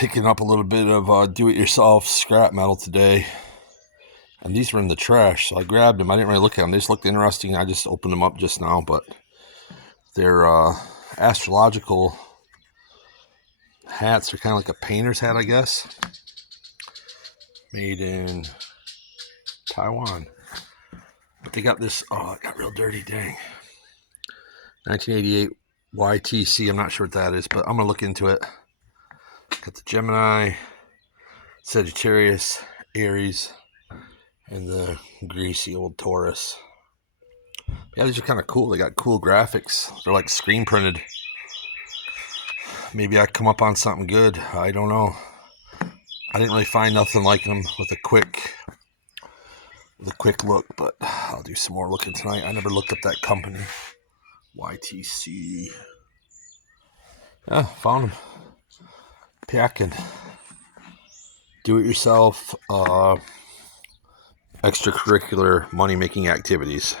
picking up a little bit of do-it-yourself scrap metal today. And these were in the trash, so I grabbed them. I didn't really look at them. They just looked interesting. I just opened them up just now, but they're astrological hats. They're kind of like a painter's hat, I guess. Made in Taiwan. But they got this, oh, it got real dirty, dang. 1988 YTC, I'm not sure what that is, but I'm going to look into it. Got the Gemini, Sagittarius, Aries, and the greasy old Taurus. Yeah, these are kind of cool. They got cool graphics. They're like screen printed. Maybe I come up on something good. I don't know. I didn't really find nothing like them with a quick look, but I'll do some more looking tonight. I never looked up that company. YTC. Yeah, found them. Packing. Do-it-yourself, extracurricular money-making activities.